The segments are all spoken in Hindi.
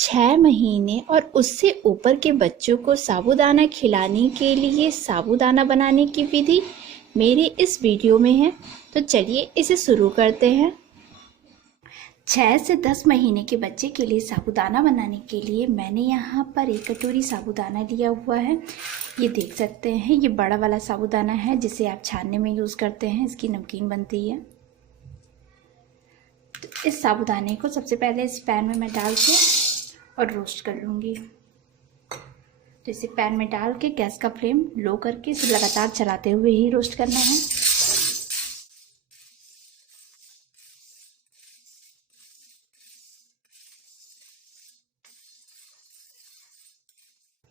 6 महीने और उससे ऊपर के बच्चों को साबूदाना खिलाने के लिए साबूदाना बनाने की विधि मेरे इस वीडियो में है। तो चलिए इसे शुरू करते हैं। 6 से 10 महीने के बच्चे के लिए साबूदाना बनाने के लिए मैंने यहाँ पर 1 कटोरी साबूदाना लिया हुआ है। ये देख सकते हैं, ये बड़ा वाला साबूदाना है जिसे आप छानने में यूज़ करते हैं, इसकी नमकीन बनती है। तो इस साबूदाने को सबसे पहले इस पैन में मैं डाल के और रोस्ट कर लूँगी। तो इसे पैन में डाल के गैस का फ्लेम लो करके इसे लगातार चलाते हुए ही रोस्ट करना है।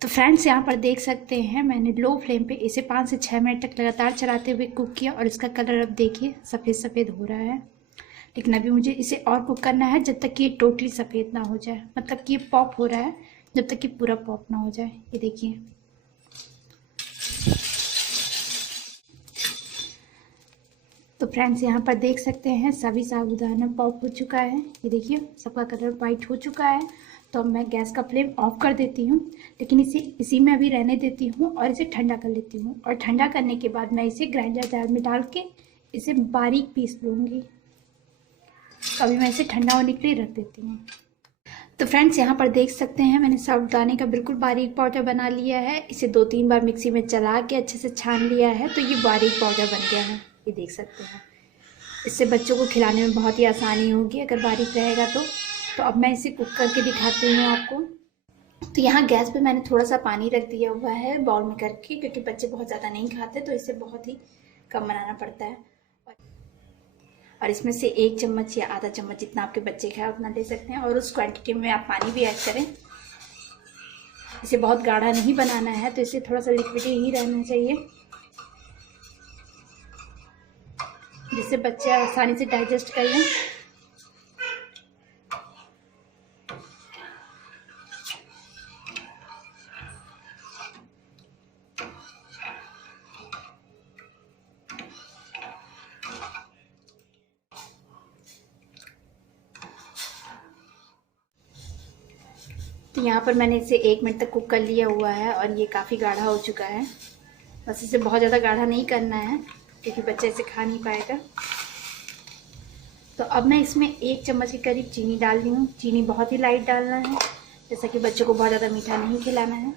तो फ्रेंड्स, यहाँ पर देख सकते हैं मैंने लो फ्लेम पे इसे 5 से 6 मिनट तक लगातार चलाते हुए कुक किया और इसका कलर अब देखिए सफ़ेद सफ़ेद हो रहा है। लेकिन अभी मुझे इसे और कुक करना है जब तक कि ये टोटली सफ़ेद ना हो जाए, मतलब कि ये पॉप हो रहा है जब तक कि पूरा पॉप ना हो जाए। ये देखिए, तो फ्रेंड्स यहाँ पर देख सकते हैं सभी साबूदाना पॉप हो चुका है। ये देखिए सबका कलर वाइट हो चुका है। तो अब मैं गैस का फ्लेम ऑफ कर देती हूँ, लेकिन इसी में अभी रहने देती हूँ और इसे ठंडा कर लेती हूँ। और ठंडा करने के बाद मैं इसे ग्राइंडर जार में डाल के इसे बारीक पीस लूँगी। अभी मैं इसे ठंडा होने के लिए रख देती हूँ। तो फ्रेंड्स यहाँ पर देख सकते हैं मैंने साबूदाने का बिल्कुल बारीक पाउडर बना लिया है। इसे 2-3 बार मिक्सी में चला के अच्छे से छान लिया है, तो ये बारीक पाउडर बन गया है। ये देख सकते हैं, इससे बच्चों को खिलाने में बहुत ही आसानी होगी अगर बारीक रहेगा तो अब मैं इसे कुक करके दिखाती हूँ आपको। तो यहाँ गैस पे मैंने थोड़ा सा पानी रख दिया हुआ है बाउल में करके, क्योंकि बच्चे बहुत ज़्यादा नहीं खाते तो इसे बहुत ही कम बनाना पड़ता है। और इसमें से 1 चम्मच या आधा चम्मच जितना आपके बच्चे खाए उतना ले सकते हैं। और उस क्वांटिटी में आप पानी भी ऐड करें। इसे बहुत गाढ़ा नहीं बनाना है, तो इसे थोड़ा सा लिक्विडी ही रहना चाहिए, जिससे बच्चे आसानी से डाइजेस्ट कर लें। तो यहाँ पर मैंने इसे 1 मिनट तक कुक कर लिया हुआ है और ये काफ़ी गाढ़ा हो चुका है। बस इसे बहुत ज़्यादा गाढ़ा नहीं करना है क्योंकि बच्चा इसे खा नहीं पाएगा। तो अब मैं इसमें 1 चम्मच के करीब चीनी डाल रही हूँ। चीनी बहुत ही लाइट डालना है, जैसा कि बच्चों को बहुत ज़्यादा मीठा नहीं खिलाना है।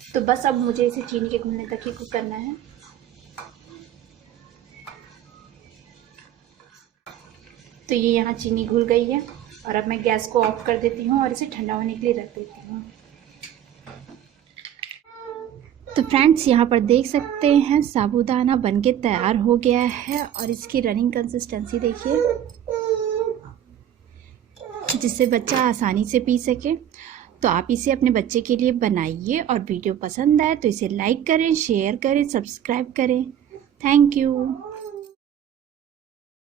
तो बस अब मुझे इसे चीनी के घुलने तक ही कुक करना है। तो ये यहाँ चीनी घुल गई है और अब मैं गैस को ऑफ कर देती हूँ और इसे ठंडा होने के लिए रख देती हूँ। तो फ्रेंड्स यहाँ पर देख सकते हैं साबूदाना बनके तैयार हो गया है और इसकी रनिंग कंसिस्टेंसी देखिए, जिससे बच्चा आसानी से पी सके। तो आप इसे अपने बच्चे के लिए बनाइए और वीडियो पसंद आए तो इसे लाइक करें, शेयर करें, सब्सक्राइब करें। Thank you.